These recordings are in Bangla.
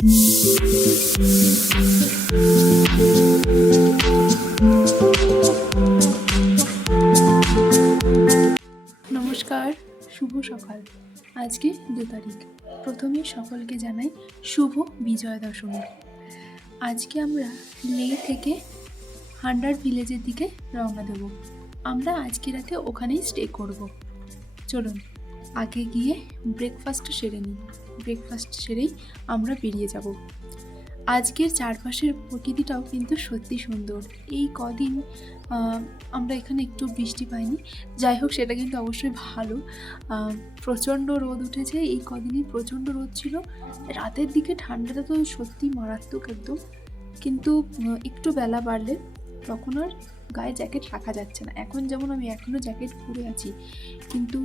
নমস্কার, শুভ সকাল। আজকে 2 তারিখ। প্রথমে সকলকে জানাই শুভ বিজয়া দশমী। আজকে আমরা লেহ থেকে হান্ডার ভিলেজের দিকে রওনা দেব। আমরা আজকে রাতে ওখানেই স্টে করব। চলুন আগে গিয়ে ব্রেকফাস্ট সেরে নিই। ব্রেকফাস্ট সেরেই আমরা বেরিয়ে যাব। আজকের চারপাশের প্রকৃতিটাও কিন্তু সত্যি সুন্দর। এই কদিন আমরা এখানে একটু বৃষ্টি পাইনি, যাই হোক সেটা কিন্তু অবশ্যই ভালো। প্রচণ্ড রোদ উঠেছে, এই কদিনই প্রচণ্ড রোদ ছিল। রাতের দিকে ঠান্ডাটা তো সত্যি মারাত্মক একদম, কিন্তু একটু বেলা বাড়লে তখন আর গায়ে জ্যাকেট রাখা যাচ্ছে না। এখন যেমন আমি এখনও জ্যাকেট পরে আছি, কিন্তু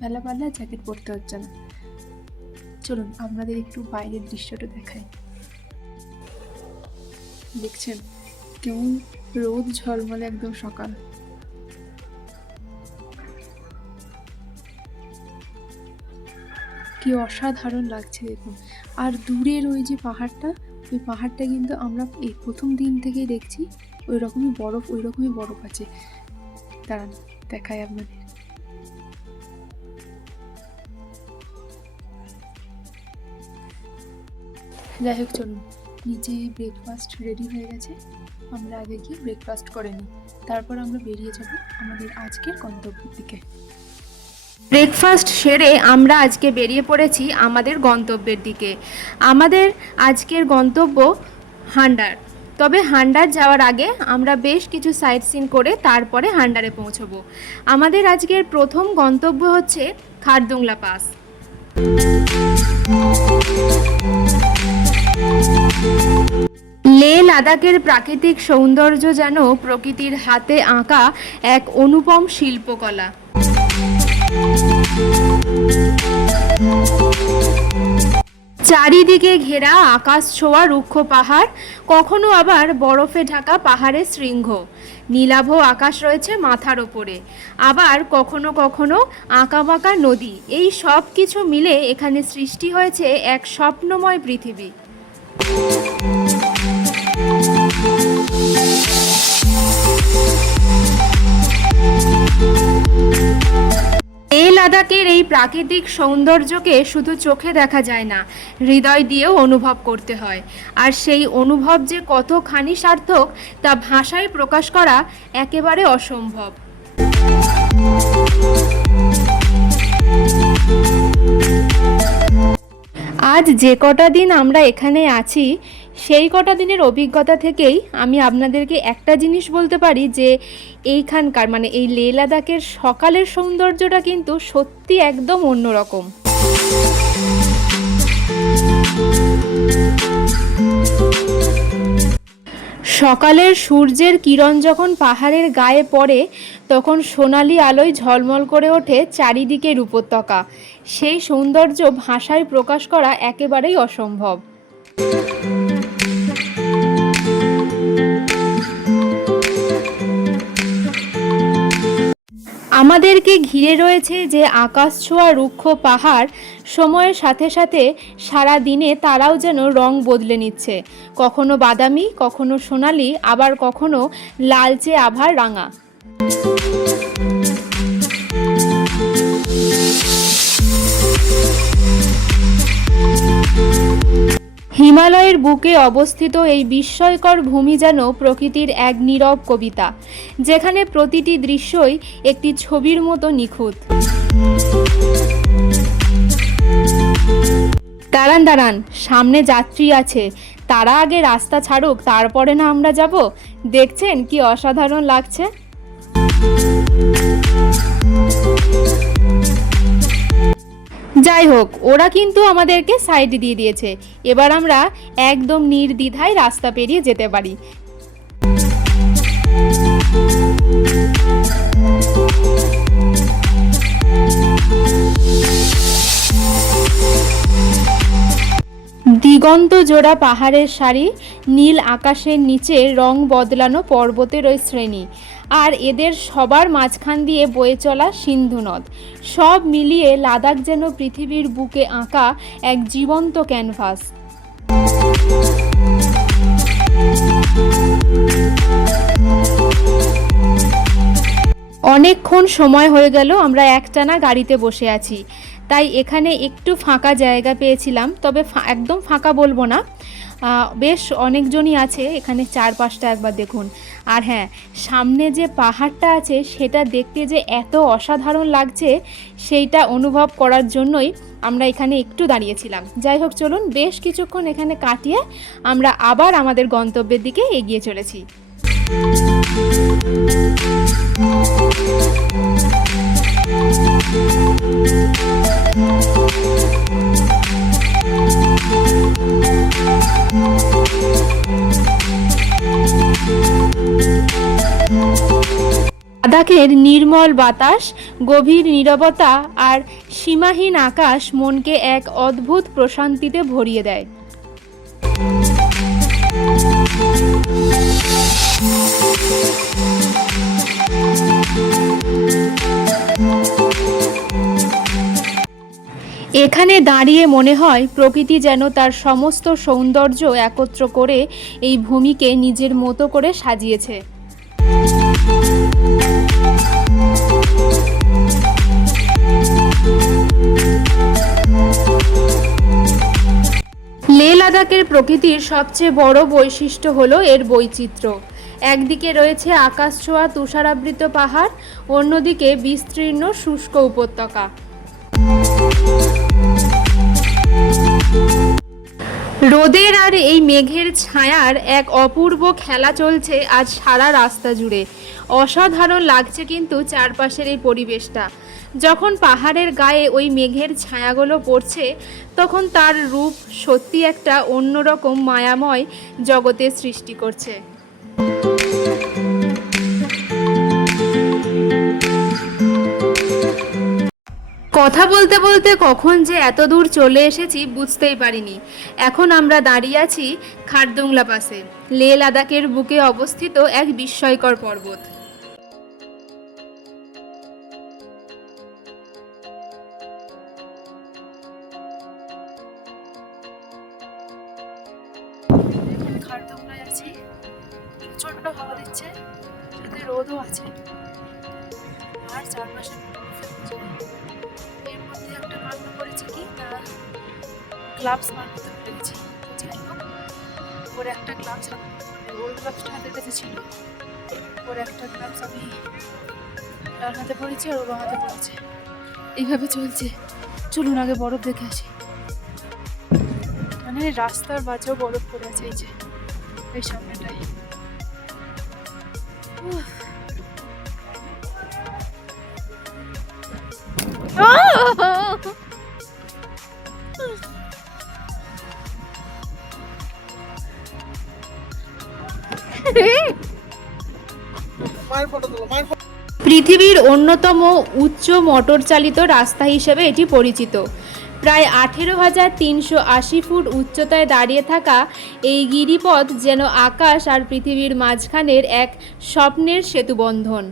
বেলা বাড়লে আর জ্যাকেট পরতে হচ্ছে না। চলুন আপনাদের একটু বাইরের দৃশ্যটা দেখাই। দেখছেন কেমন রোদ ঝলমলে একদম সকাল। কি অসাধারণ লাগছে দেখুন। আর দূরের ওই যে পাহাড়টা, ওই পাহাড়টা কিন্তু আমরা এই প্রথম দিন থেকেই দেখছি ওই রকমই বরফ আছে। দাঁড়ান দেখাই আপনাদের। যাই হোক চলুন, নিচে ব্রেকফাস্ট রেডি হয়ে গেছে। আমরা আগে গিয়ে ব্রেকফাস্ট করে নিই, তারপর আমরা বেরিয়ে যাব আমাদের আজকের গন্তব্যের দিকে। ব্রেকফাস্ট সেরে আমরা আজকে বেরিয়ে পড়েছি আমাদের গন্তব্যের দিকে। আমাদের আজকের গন্তব্য হান্ডার। তবে হান্ডার যাওয়ার আগে আমরা বেশ কিছু সাইট সিন করে তারপরে হান্ডারে পৌঁছবো। আমাদের আজকের প্রথম গন্তব্য হচ্ছে খারদুংলা পাস। লেহ লাদাখের প্রাকৃতিক সৌন্দর্য যেন প্রকৃতির হাতে আঁকা এক অনুপম শিল্পকলা। চারিদিকে ঘেরা আকাশ ছোঁয়া রুক্ষ পাহাড়, কখনো আবার বরফে ঢাকা পাহাড়ের শৃঙ্গ। নীলাভ আকাশ রয়েছে মাথার ওপরে, আবার কখনো কখনো আঁকাবাঁকা নদী। এই সব কিছু মিলে এখানে সৃষ্টি হয়েছে এক স্বপ্নময় পৃথিবী। লেহ লাদাখের এই প্রাকৃতিক সৌন্দর্যকে শুধু চোখে দেখা যায় না, হৃদয় দিয়েও অনুভব করতে হয়। আর সেই অনুভব যে কতখানি সার্থক তা ভাষায় প্রকাশ করা একেবারে অসম্ভব। আজ যে কটা দিন আমরা এখানে আছি, সেই কটা দিনের অভিজ্ঞতা থেকেই আমি আপনাদেরকে একটা জিনিস বলতে পারি যে এইখানকার মানে এই লেহ লাদাখের সকালের সৌন্দর্যটা কিন্তু সত্যি একদম অন্যরকম। সকালের সূর্যের কিরণ যখন পাহাড়ের গায়ে পড়ে, তখন সোনালি আলোয় ঝলমল করে ওঠে চারিদিকের উপত্যকা। সেই সৌন্দর্য ভাষায় প্রকাশ করা একেবারেই অসম্ভব। আমাদেরকে ঘিরে রয়েছে যে আকাশ ছোঁয়া রুক্ষ পাহাড়, সময়ের সাথে সাথে সারা দিনে তারাও যেন রং বদলে নিচ্ছে। কখনো বাদামি, কখনো সোনালি, আবার কখনো লালচে আভার রাঙা। হিমালয়ের বুকে অবস্থিত এই বিস্ময়কর ভূমি যেন প্রকৃতির এক নীরব কবিতা, যেখানে প্রতিটি দৃশ্যই একটি ছবির মতো নিখুঁত। দাঁড়ান, সামনে যাত্রী আছে, তারা আগে রাস্তা ছাড়ুক, তারপরে না আমরা যাব। দেখছেন কি অসাধারণ লাগছে। যাই হোক, ওরা কিন্তু আমাদেরকে সাইড দিয়ে দিয়েছে। এবার আমরা একদম নির্দ্বিধায় রাস্তা পেরিয়ে যেতে পারি। দিগন্ত জোড়া পাহাড়ের সারি, নীল আকাশের নিচে রং বদলানো পর্বতের ওই শ্রেণী, আর এদের সবার মাঝখান দিয়ে বয়ে চলা সিন্ধু নদ, সব মিলিয়ে লাদাখ যেন পৃথিবীর বুকে আঁকা এক জীবন্ত ক্যানভাস। অনেকক্ষণ সময় হয়ে গেল আমরা একটানা গাড়িতে বসে আছি, তাই এখানে একটু ফাঁকা জায়গা পেয়েছিলাম, তবে একদম ফাঁকা বলবো না, বেশ অনেকজনই আছে এখানে, চারপাশটা একবার দেখুন। আর হ্যাঁ, সামনে যে পাহাড়টা আছে সেটা দেখতে যে এত অসাধারণ লাগছে সেইটা অনুভব করার জন্যই আমরা এখানে একটু দাঁড়িয়েছিলাম। যাই হোক, চলুন বেশ কিছুক্ষণ এখানে কাটিয়ে আমরা আবার আমাদের গন্তব্যের দিকে এগিয়ে চলেছি। লাদাখের নির্মল বাতাস, গভীর নীরবতা আর সীমাহীন আকাশ মনকে এক অদ্ভুত প্রশান্তিতে ভরিয়ে দেয়। এখানে দাঁড়িয়ে মনে হয় প্রকৃতি যেন তার সমস্ত সৌন্দর্য একত্র করে এই ভূমিকে নিজের মতো করে সাজিয়েছে। লে লাদাখের প্রকৃতির সবচেয়ে বড় বৈশিষ্ট্য হলো এর বৈচিত্র্য। একদিকে রয়েছে আকাশ ছোঁয়া তুষারাবৃত পাহাড়, অন্যদিকে বিস্তীর্ণ শুষ্ক উপত্যকা। রোদের আর এই মেঘের ছায়ার এক অপূর্ব খেলা চলছে আজ সারা রাস্তা জুড়ে। অসাধারণ লাগছে কিন্তু চারপাশের এই পরিবেশটা। যখন পাহাড়ের গায়ে ওই মেঘের ছায়াগুলো পড়ছে তখন তার রূপ সত্যি একটা অন্যরকম মায়াময় জগতের সৃষ্টি করছে। কথা বলতে বলতে কখন যে এত দূর চলে এসেছি বুঝতেই পারিনি। এখন আমরা দাঁড়িয়ে আছি খারদুংলা পাসে, লে লাদাখের বুকে অবস্থিত এক বিস্ময়কর পর্বত। খারদুংলায় আছি, প্রচন্ড হাওয়া দিচ্ছে, সাথে রোদও আছে, আর চারপাশে এর মধ্যে একটা কাণ্ড করেছে কি না, গ্লাভস বার করতে ভুলে গেছি। যাই হোক, ওর একটা গ্লাভস ওর গ্লাভসটা হাতের কাছে ছিল, ওর একটা গ্লাভস আমি ডান হাতে পড়েছি আর ওর হাতে পড়েছে, এইভাবে চলছে। চলুন আগে বরফ দেখে আসি। মানে রাস্তার মাঝেও বরফ পড়ে আছে, এই যে এই সামনেটাই। পৃথিবীর অন্যতম উচ্চ মোটর চালিত রাস্তা হিসেবে এটি পরিচিত। প্রায় 18,380 ফুট উচ্চতায় দাঁড়িয়ে থাকা এই গিরিপথ যেন আকাশ আর পৃথিবীর মাঝখানের এক স্বপ্নের সেতুবন্ধন।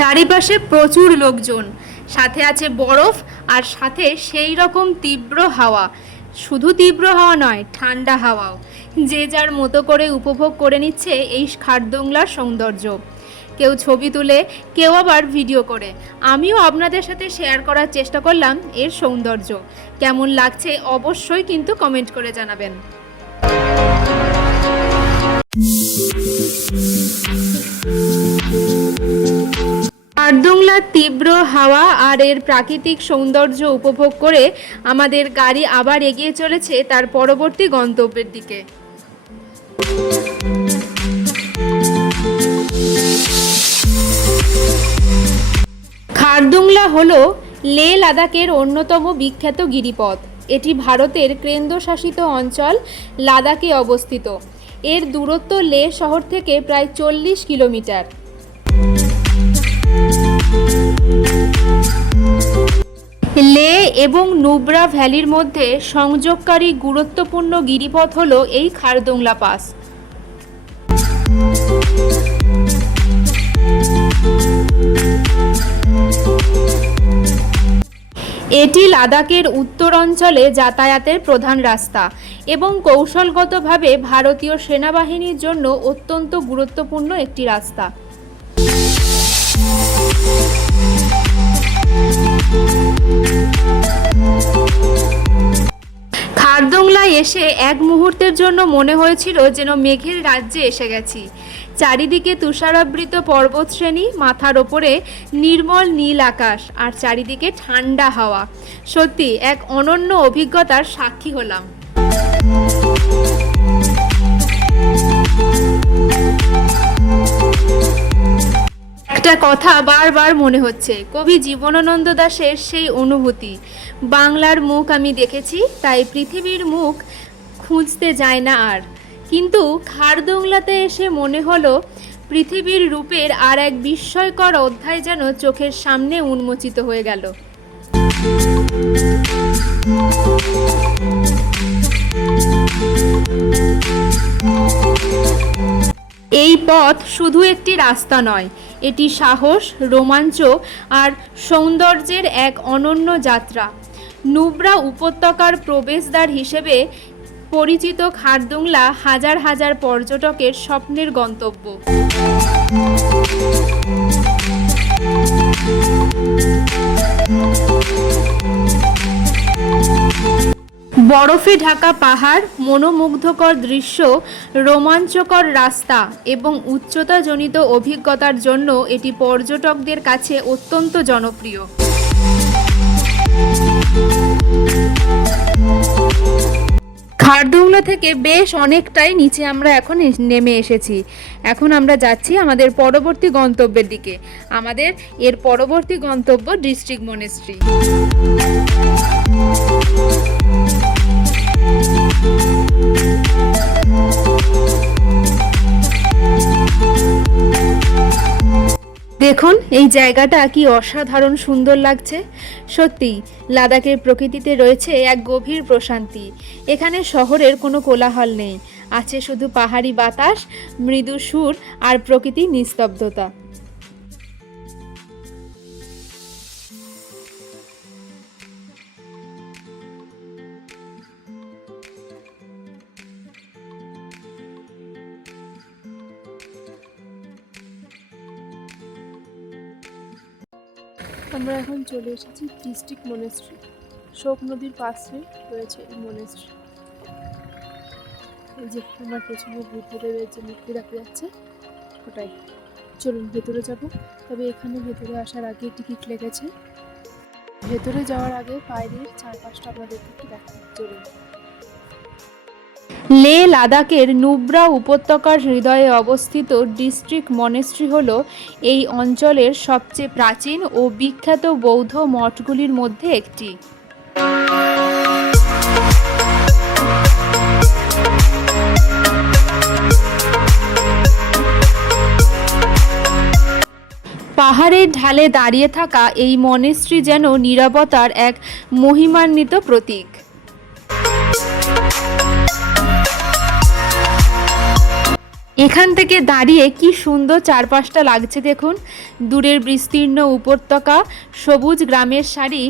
চারিপাশে প্রচুর লোকজন, সাথে আছে বরফ আর সাথে সেই রকম তীব্র হাওয়া। শুধু তীব্র হাওয়া নয়, ঠান্ডা হাওয়াও। যে যার মতো করে উপভোগ করে নিচ্ছে এই খারদুংলার সৌন্দর্য। কেউ ছবি তুলে, কেউ আবার ভিডিও করে। আমিও আপনাদের সাথে শেয়ার করার চেষ্টা করলাম এর সৌন্দর্য। কেমন লাগছে অবশ্যই কিন্তু কমেন্ট করে জানাবেন। খারদুংলার তীব্র হাওয়া আর এর প্রাকৃতিক সৌন্দর্য উপভোগ করে আমাদের গাড়ি আবার এগিয়ে চলেছে তার পরবর্তী গন্তব্যের দিকে। খারদুংলা হলো লে লাদাখের অন্যতম বিখ্যাত গিরিপথ। এটি ভারতের কেন্দ্রশাসিত অঞ্চল লাদাখে অবস্থিত। এর দূরত্ব লে শহর থেকে প্রায় 40 কিলোমিটার। লে এবং নুব্রা ভ্যালির মধ্যে সংযোগকারী গুরুত্বপূর্ণ গিরিপথ হলো এই খারদুংলা পাস। এটি লাদাখের উত্তর অঞ্চলে যাতায়াতের প্রধান রাস্তা এবং কৌশলগতভাবে ভারতীয় সেনাবাহিনীর জন্য অত্যন্ত গুরুত্বপূর্ণ একটি রাস্তা। খারদুংলায় এসে এক মুহূর্তের জন্য মনে হয়েছিল যেন মেঘের রাজ্যে এসে গেছি। চারিদিকে তুষারাবৃত পর্বতশ্রেণী, মাথার ওপরে নির্মল নীল আকাশ আর চারিদিকে ঠান্ডা হাওয়া। সত্যি এক অনন্য অভিজ্ঞতার সাক্ষী হলাম। একটা কথা বারবার মনে হচ্ছে, কবি জীবনানন্দ দাশের সেই অনুভূতি, বাংলার মুখ আমি দেখেছি তাই পৃথিবীর মুখ খুঁজতে যায় না আর। কিন্তু খারদুংলাতে এসে মনে হলো পৃথিবীর রূপের আর এক বিস্ময়কর অধ্যায় যেন চোখের সামনে উন্মোচিত হয়ে গেল। এই পথ শুধু একটি রাস্তা নয়, এটি সাহস, রোমাঞ্চ আর সৌন্দর্যের এক অনন্য যাত্রা। নুব্রা উপত্যকার প্রবেশদ্বার হিসেবে পরিচিত খারদুংলা হাজার হাজার পর্যটকের স্বপ্নের গন্তব্য। বরফে ঢাকা পাহাড়, মনোমুগ্ধকর দৃশ্য, রোমাঞ্চকর রাস্তা এবং উচ্চতাজনিত অভিজ্ঞতার জন্য এটি পর্যটকদের কাছে অত্যন্ত জনপ্রিয়। খারদুংলা থেকে বেশ অনেকটাই নিচে আমরা এখন নেমে এসেছি। এখন আমরা যাচ্ছি আমাদের পরবর্তী গন্তব্যের দিকে। আমাদের এর পরবর্তী গন্তব্য ডিস্ট্রিক্ট মনেস্ট্রি। দেখুন এই জায়গাটা কি অসাধারণ সুন্দর লাগছে। সত্যি লাদাখের প্রকৃতিতে রয়েছে এক গভীর প্রশান্তি। এখানে শহরের কোনো কোলাহল নেই, আছে শুধু পাহাড়ি বাতাস, মৃদু সুর আর প্রকৃতির নিস্তব্ধতা। আমরা এখন চলে এসেছি ডিস্ট্রিক্ট মনেস্ট্রি। শোক নদীর পাশে রয়েছে এই মনেস্ট্রি। এই যে আমার পেছনে বুদ্ধদেবের যে মূর্তি দেখা যাচ্ছে ওটাই। চলুন ভেতরে যাব। তবে এখানে ভেতরে আসার আগে টিকিট লেগেছে। ভেতরে যাওয়ার আগে বাইরের চারপাশটা আপনাদের একটু দেখাই। চলুন। লে লাদাখের নুব্রা উপত্যকার হৃদয়ে অবস্থিত ডিস্ট্রিক্ট মনেস্ট্রি হল এই অঞ্চলের সবচেয়ে প্রাচীন ও বিখ্যাত বৌদ্ধ মঠগুলির মধ্যে একটি। পাহাড়ের ঢালে দাঁড়িয়ে থাকা এই মনেস্ট্রি যেন নীরবতার এক মহিমান্বিত প্রতীক। এখান থেকে দাঁড়িয়ে কি সুন্দর চারপাশটা লাগছে দেখুন। দূরের বিস্তীর্ণ উপত্যকা, সবুজ গ্রামের সারি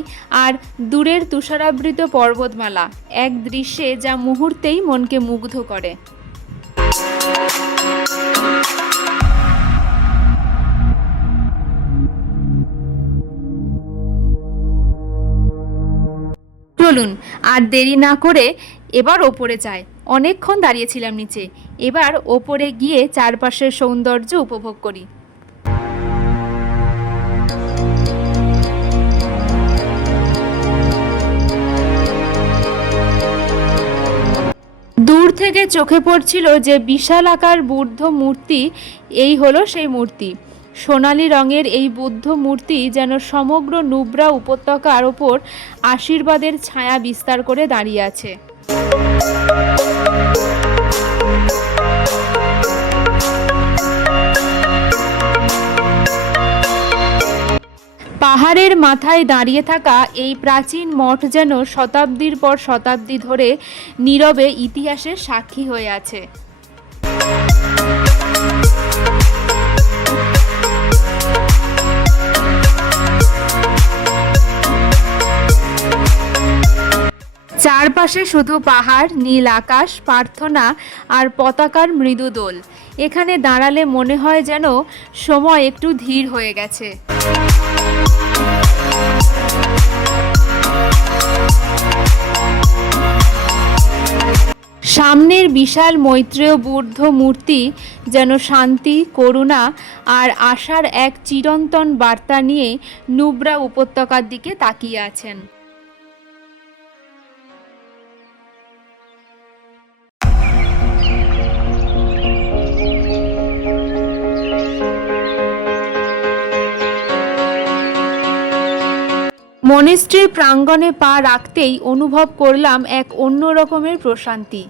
আর দূরের তুষারাবৃত পর্বতমালা, এক দৃশ্যে যা মুহূর্তেই মনকে মুগ্ধ করে। চলুন আর দেরি না করে এবার ওপরে যাই। অনেকক্ষণ দাঁড়িয়েছিলাম নিচে, এবার ওপরে গিয়ে চারপাশের সৌন্দর্য উপভোগ করি। দূর থেকে চোখে পড়ছিল যে বিশালাকার বুদ্ধ মূর্তি, এই হলো সেই মূর্তি। সোনালি রঙের এই বুদ্ধ মূর্তি যেন সমগ্র নুব্রা উপত্যকার ওপর আশীর্বাদের ছায়া বিস্তার করে দাঁড়িয়ে আছে। পাহাড়ের মাথায় দাঁড়িয়ে থাকা এই প্রাচীন মঠ যেন শতাব্দীর পর শতাব্দী ধরে নীরবে ইতিহাসের সাক্ষী হয়ে আছে। চারপাশে শুধু পাহাড়, নীল আকাশ, প্রার্থনা আর পতাকার মৃদু দোল। এখানে দাঁড়ালে মনে হয় যেন সময় একটু ধীর হয়ে গেছে। সামনের বিশাল মৈত্রেয় বুদ্ধ মূর্তি যেন শান্তি, করুণা আর আশার এক চিরন্তন বার্তা নিয়ে নুব্রা উপত্যকার দিকে তাকিয়ে আছেন। মনেস্ট্রির প্রাঙ্গণে পা রাখতেই অনুভব করলাম এক অন্য রকমের প্রশান্তি।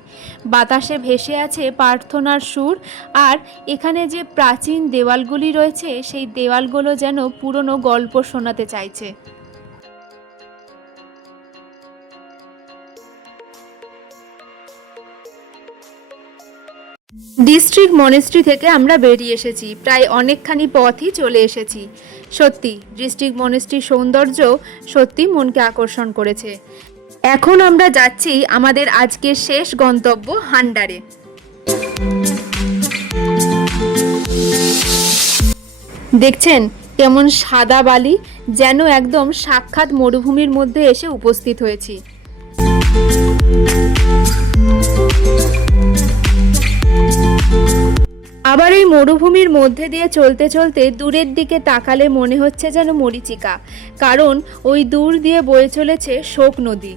বাতাসে ভেসে আছে প্রার্থনার সুর, আর এখানে যে প্রাচীন দেওয়ালগুলি রয়েছে সেই দেওয়ালগুলো যেন পুরনো গল্প শোনাতে চাইছে। ডিস্ট্রিক্ট মনেস্ট্রি থেকে আমরা বেরিয়ে এসেছি, প্রায় অনেকখানি পথই চলে এসেছি। সত্যি ডিস্ট্রিক্ট মনেস্ট্রির সৌন্দর্য সত্যি মনকে আকর্ষণ করেছে। এখন আমরা যাচ্ছি আমাদের আজকের শেষ গন্তব্য হান্ডারে। দেখছেন কেমন সাদা বালি, যেন একদম সাক্ষাৎ মরুভূমির মধ্যে এসে উপস্থিত হয়েছি। আবার এই মরুভূমির মধ্যে দিয়ে চলতে চলতে দূরের দিকে তাকালে মনে হচ্ছে যেন মরীচিকা, কারণ ওই দূর দিয়ে বয়ে চলেছে শোক নদী।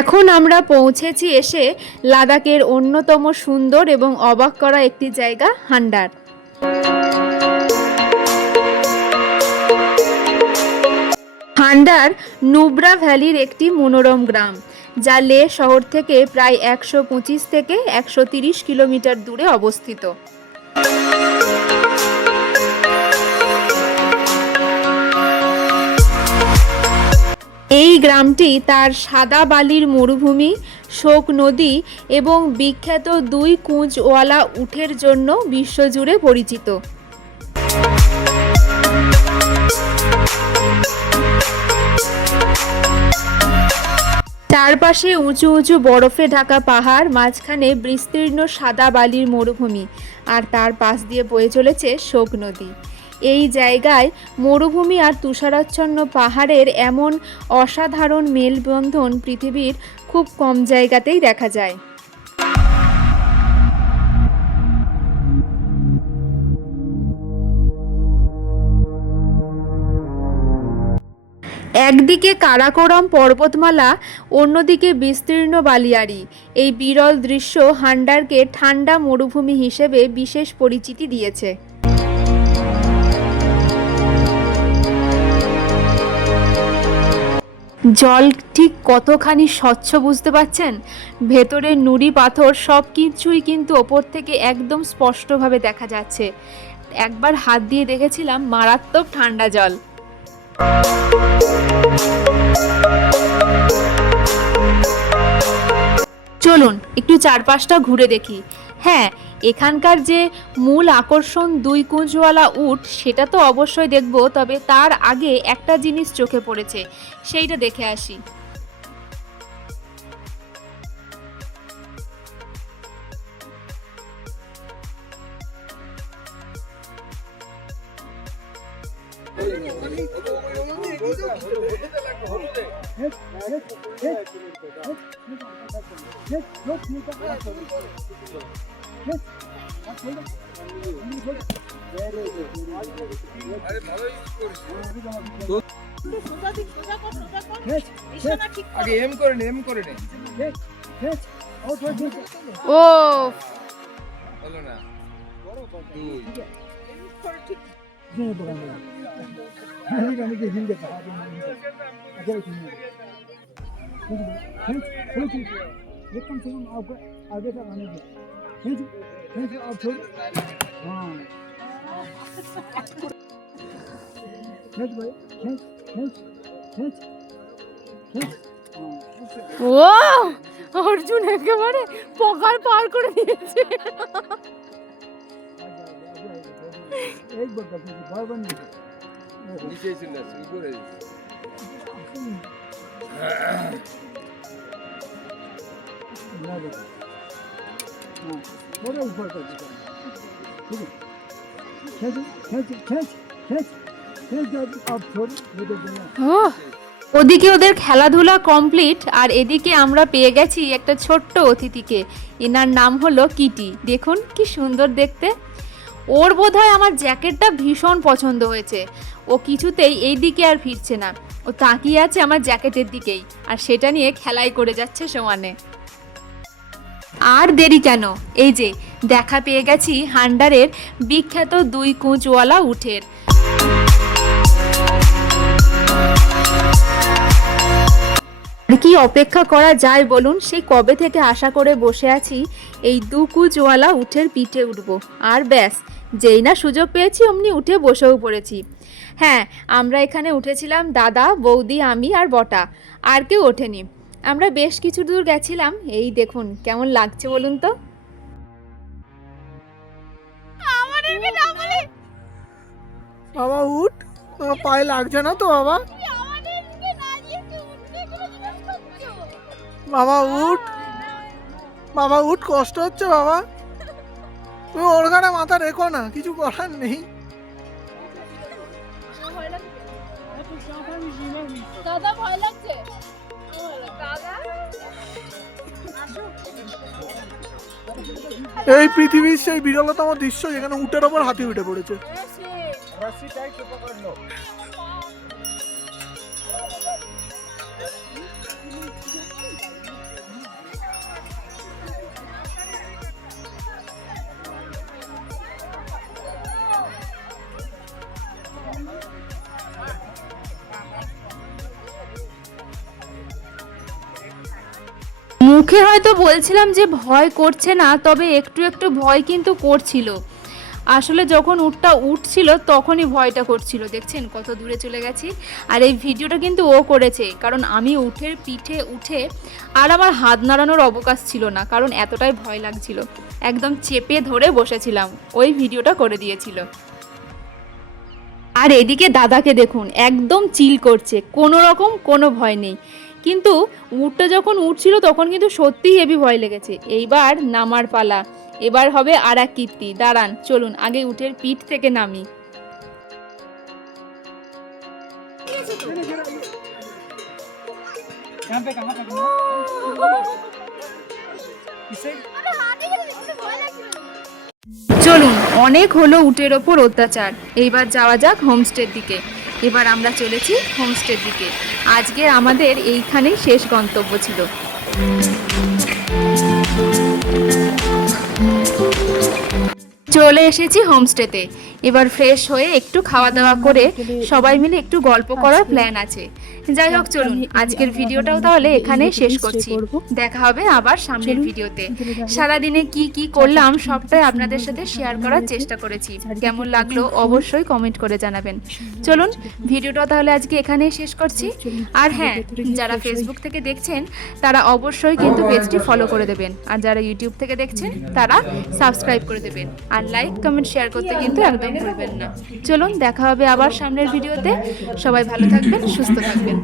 এখন আমরা পৌঁছেছি এসে লাদাখের অন্যতম সুন্দর এবং অবাক করা একটি জায়গা, হান্ডার। হান্ডার নুব্রা ভ্যালির একটি মনোরম গ্রাম, যা লেহ শহর থেকে প্রায় 125 থেকে 130 কিলোমিটার দূরে অবস্থিত। এই গ্রামটি তার সাদা বালির মরুভূমি, শোক নদী এবং বিখ্যাত 2 কুঁজওয়ালা উটের জন্য বিশ্বজুড়ে পরিচিত। চারপাশে উঁচু উঁচু বরফে ঢাকা পাহাড়, মাঝখানে বিস্তীর্ণ সাদা বালির মরুভূমি, আর তার পাশ দিয়ে বয়ে চলেছে শোক নদী। এই জায়গায় মরুভূমি আর তুষারাচ্ছন্ন পাহাড়ের এমন অসাধারণ মেলবন্ধন পৃথিবীর খুব কম জায়গাতেই দেখা যায়। একদিকে কারাকোরাম পর্বতমালা, অন্যদিকে বিস্তীর্ণ বালিয়াড়ি। এই বিরল দৃশ্য হান্ডারকে ঠান্ডা মরুভূমি হিসেবে বিশেষ পরিচিতি দিয়েছে। জল ঠিক কতখানি স্বচ্ছ বুঝতে পাচ্ছেন? ভেতরের নুড়ি পাথর সব কিছুই কিন্তু ওপর থেকে একদম স্পষ্টভাবে দেখা যাচ্ছে। একবার হাত দিয়ে দেখেছিলাম, মারাত্মক ঠান্ডা জল। চলুন একটু চারপাশটা ঘুরে দেখি। হ্যাঁ, এখানকার যে মূল আকর্ষণ 2 কুঁজওয়ালা উট, সেটা তো অবশ্যই দেখব, তবে তার আগে একটা জিনিস চোখে পড়েছে, সেইটা দেখে আসি। আগে এম করে নে ও হলো না खींच खींच अब छोड़ हाँ खींच भाई खींच खींच खींच खींच ও অর্জুন একেবারে পকার পার করে দিয়েছে। एक बार करते बार बार नहीं নিচে চলে আসছে উপরে ना देखो हाँ थोड़ा ऊपर कर दो ठीक है खींच खींच खींच खींच खींच अब छोड़ ये दे देना ওদিকে ওদের খেলাধুলা কমপ্লিট আর এদিকে আমরা পেয়ে গেছি একটা ছোট্ট অতিথিকে। এনার নাম হলো কিটি। দেখুন কি সুন্দর দেখতে। ওর বোধহয় আমার জ্যাকেটটা ভীষণ পছন্দ হয়েছে। ও কিছুতেই এই দিকে আর ফিরছে না, ও তাকিয়ে আছে আমার জ্যাকেটের দিকেই আর সেটা নিয়ে খেলাই করে যাচ্ছে সমানে। আর দেরি কেন, এই যে দেখা পেয়ে গেছি হান্ডারের বিখ্যাত 2 কুঁচওয়ালা উটের। আর কি অপেক্ষা করা যায় বলুন, সেই কবে থেকে আশা করে বসে আছি এই 2 কুঁচওয়ালা উটের পিঠে উঠব। আর ব্যাস, যেই না সুযোগ পেয়েছি অমনি উঠে বসেও পড়েছি। হ্যাঁ, আমরা এখানে উঠেছিলাম দাদা, বৌদি, আমি আর বটা, আর কেউ ওঠেনি। আমরা বেশ কিছু দূর গেছিলাম। এই দেখুন কেমন লাগছে বলুন তো। বাবা উঠ, তোমার পায়ে লাগছে না তো বাবা? বাবা উঠ, বাবা উঠ, কষ্ট হচ্ছে বাবা। তুমি ওরখানে মাথা রেখো না, কিছু করার নেই। এই পৃথিবীর সেই বিরলতম দৃশ্য যেখানে উটের ওপর হাতি উঠে পড়েছে। रस्सी टाइट से पकड़ लो মুখে হয়তো বলছিলাম যে ভয় করছে না, তবে একটু একটু ভয় কিন্তু করছিল। আসলে যখন উটটা উঠছিল তখনই ভয়টা করছিল। দেখছেন কত দূরে চলে গেছি। আর এই ভিডিওটা কিন্তু ও করেছে, কারণ আমি উটের পিঠে উঠে আর আমার হাত নাড়ানোর অবকাশ ছিল না, কারণ এতটাই ভয় লাগছিল। একদম চেপে ধরে বসেছিলাম, ওই ভিডিওটা করে দিয়েছিল। আর এদিকে দাদাকে দেখুন একদম চিল করছে, কোনো রকম কোনো ভয় নেই। কিন্তু উটটা যখন উঠছিল তখন কিন্তু সত্যিই হেভি ভয় লেগেছে। এইবার নামার পালা, এবার হবে আর এক কীর্তি। দাঁড়ান, চলুন আগে উটের পিঠ থেকে নামি। চলুন, অনেক হলো উটের ওপর অত্যাচার, এইবার যাওয়া যাক হোমস্টের দিকে। এবার আমরা চলেছি হোমস্টের দিকে। আজকে আমাদের এইখানেই শেষ গন্তব্য ছিল। চলে এসেছি হোমস্টেতে। এবার ফ্রেশ হয়ে একটু খাওয়া দাওয়া করে সবাই মিলে একটু গল্প করার প্ল্যান আছে। যাই হোক, চলুন আজকের ভিডিওটাও তাহলে এখানেই শেষ করছি। দেখা হবে আবার সামনের ভিডিওতে। সারাদিনে কি কি করলাম সবটাই আপনাদের সাথে শেয়ার করার চেষ্টা করেছি। কেমন লাগলো অবশ্যই কমেন্ট করে জানাবেন। চলুন ভিডিওটা তাহলে আজকে এখানেই শেষ করছি। আর হ্যাঁ, যারা ফেসবুক থেকে দেখছেন তারা অবশ্যই কিন্তু পেজটি ফলো করে দেবেন, আর যারা ইউটিউব থেকে দেখছেন তারা সাবস্ক্রাইব করে দেবেন, আর লাইক কমেন্ট শেয়ার করতে কিন্তু একদম ভুলবেন না। চলুন দেখা হবে আবার সামনের ভিডিওতে। সবাই ভালো থাকবেন, সুস্থ থাকবেন।